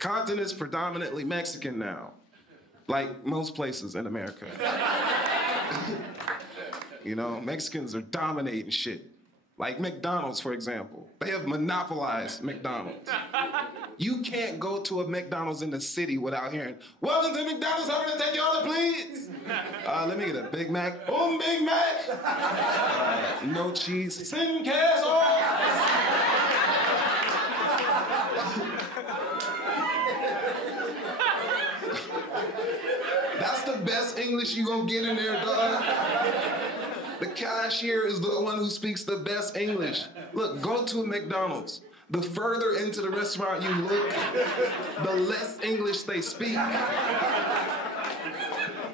Compton is predominantly Mexican now, like most places in America. You know, Mexicans are dominating shit. Like McDonald's, for example. They have monopolized McDonald's. You can't go to a McDonald's in the city without hearing, "Welcome to McDonald's, how can I take your order, please?" Let me get a Big Mac. Oh, Big Mac! No cheese. Sin queso! That's the best English you gonna get in there, dog. The cashier is the one who speaks the best English. Look, go to a McDonald's. The further into the restaurant you look, the less English they speak.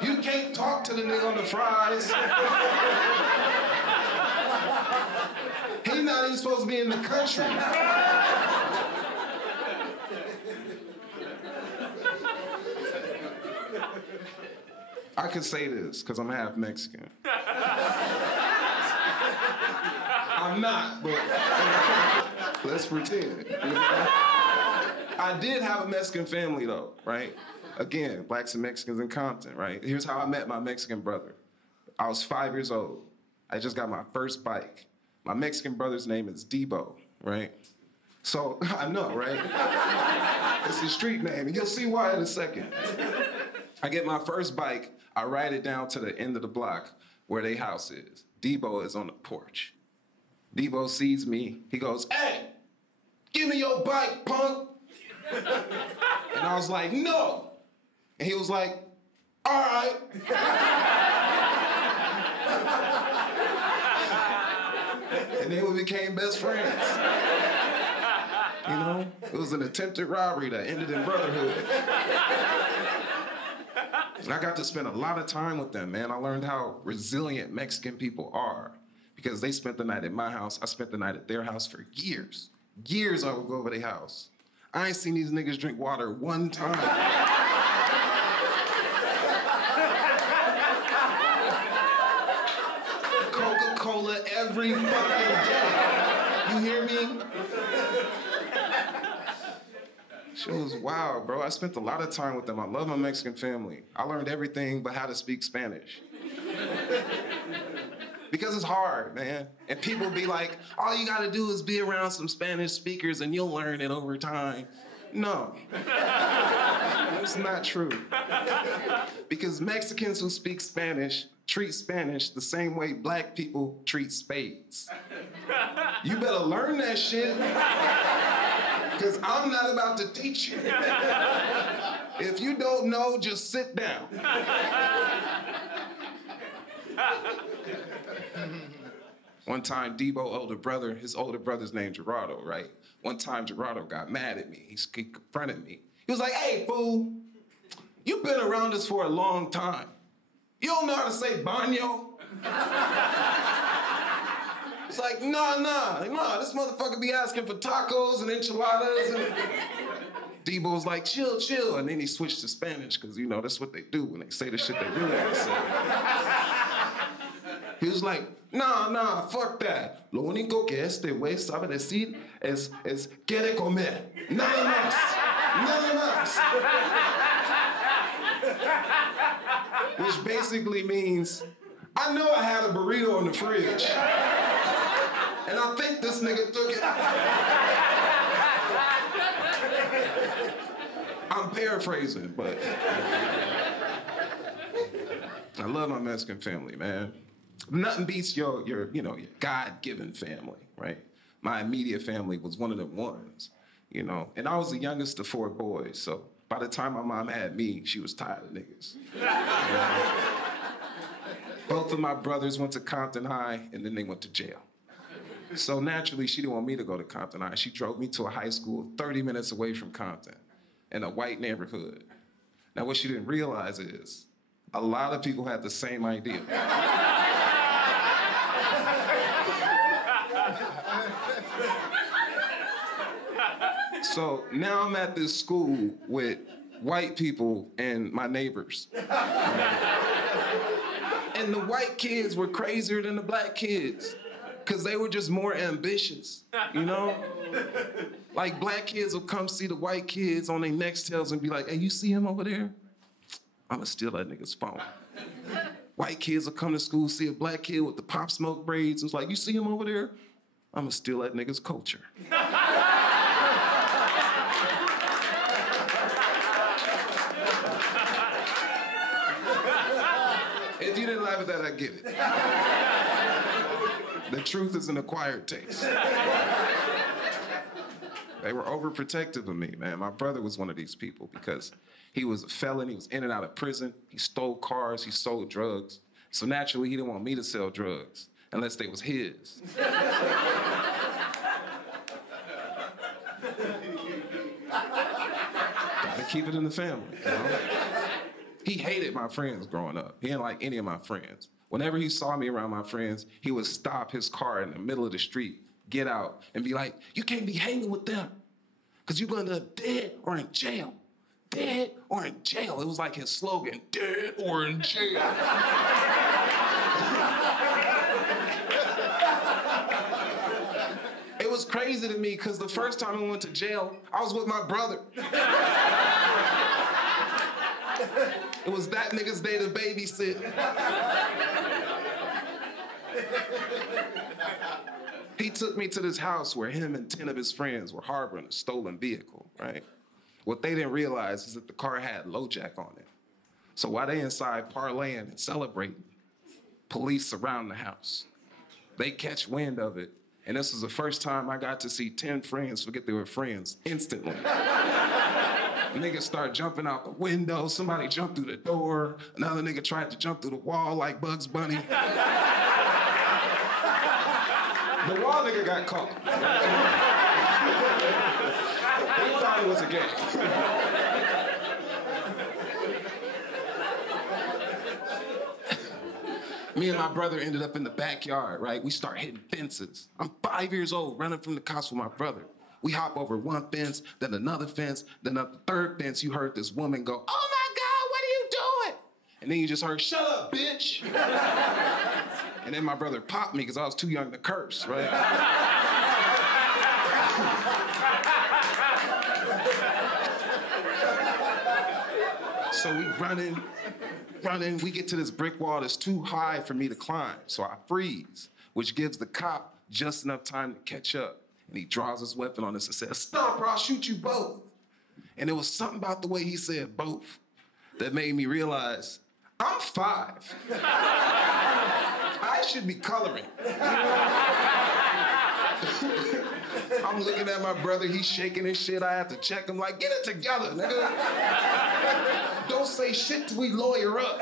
You can't talk to the nigga on the fries. He's not even supposed to be in the country. I could say this, because I'm half Mexican. I'm not, but let's pretend. You know? I did have a Mexican family, though, right? Again, blacks and Mexicans in Compton, right? Here's how I met my Mexican brother. I was 5 years old. I just got my first bike. My Mexican brother's name is Debo, right? So, I know, right? It's his street name, and you'll see why in a second. I get my first bike, I ride it down to the end of the block where their house is. Debo is on the porch. Debo sees me, he goes, "Hey, give me your bike, punk." And I was like, "No." And he was like, "All right." And then we became best friends. You know, it was an attempted robbery that ended in brotherhood. And I got to spend a lot of time with them, man. I learned how resilient Mexican people are because they spent the night at my house. I spent the night at their house for years. Years I would go over their house. I ain't seen these niggas drink water one time. Coca-Cola every fucking day. You hear me? Shit was wild, bro. I spent a lot of time with them. I love my Mexican family. I learned everything but how to speak Spanish. Because it's hard, man. And people be like, all you gotta do is be around some Spanish speakers and you'll learn it over time. No. It's not true. Because Mexicans who speak Spanish treat Spanish the same way black people treat spades. You better learn that shit. Because I'm not about to teach you. If you don't know, just sit down. One time, Debo older brother, his older brother's named Gerorado, right? One time, Gerorado got mad at me. He confronted me. He was like, "Hey, fool, you've been around us for a long time. You don't know how to say baño?" It's like, nah, this motherfucker be asking for tacos and enchiladas. And Debo was like, chill. And then he switched to Spanish, because, you know, that's what they do when they say the shit they really want to say. He was like, nah, fuck that. Lo único que este güey sabe decir es quiere comer. Nada más. Which basically means, I know I had a burrito in the fridge. And I think this nigga took it. I'm paraphrasing, but I love my Mexican family, man. Nothing beats your God-given family, right? My immediate family was one of them ones, you know? And I was the youngest of 4 boys, so by the time my mom had me, she was tired of niggas. You know? Both of my brothers went to Compton High, and then they went to jail. So naturally, she didn't want me to go to Compton High. She drove me to a high school 30 minutes away from Compton in a white neighborhood. Now, what she didn't realize is a lot of people had the same idea. So now I'm at this school with white people and my neighbors. And the white kids were crazier than the black kids. Because they were just more ambitious, you know? Like, black kids will come see the white kids on their Nextels and be like, hey, you see him over there? I'ma steal that nigga's phone. White kids will come to school, see a black kid with the Pop Smoke braids, and it's like, you see him over there? I'ma steal that nigga's culture. If you didn't laugh at that, I get it. The truth is an acquired taste. They were overprotective of me, man. My brother was one of these people because he was a felon, he was in and out of prison, he stole cars, he sold drugs. So naturally, he didn't want me to sell drugs unless they was his. Gotta keep it in the family, you know? He hated my friends growing up. He didn't like any of my friends. Whenever he saw me around my friends, he would stop his car in the middle of the street, get out, and be like, you can't be hanging with them, because you're gonna end up dead or in jail. Dead or in jail. It was like his slogan, dead or in jail. It was crazy to me, because the first time I went to jail, I was with my brother. It was that nigga's day to babysit. He took me to this house where him and 10 of his friends were harboring a stolen vehicle, right? What they didn't realize is that the car had LoJack on it. So while they inside parlaying and celebrating, police surround the house. They catch wind of it, and this was the first time I got to see 10 friends forget they were friends instantly. Niggas start jumping out the window, somebody jumped through the door, another nigga tried to jump through the wall like Bugs Bunny. The wall nigga got caught. He thought it was a game. Me and my brother ended up in the backyard, right? We start hitting fences. I'm 5 years old, running from the cops with my brother. We hop over one fence, then another fence, then up the third fence, you heard this woman go, oh my God, what are you doing? And then you just heard, shut up, bitch. And then my brother popped me because I was too young to curse, right? So we running, we get to this brick wall that's too high for me to climb, so I freeze, which gives the cop just enough time to catch up. And he draws his weapon on us and says, stop or I'll shoot you both. And there was something about the way he said both that made me realize, I'm 5. I should be coloring. I'm looking at my brother, he's shaking his shit. I have to check him like, get it together, nigga. Don't say shit till we lawyer up.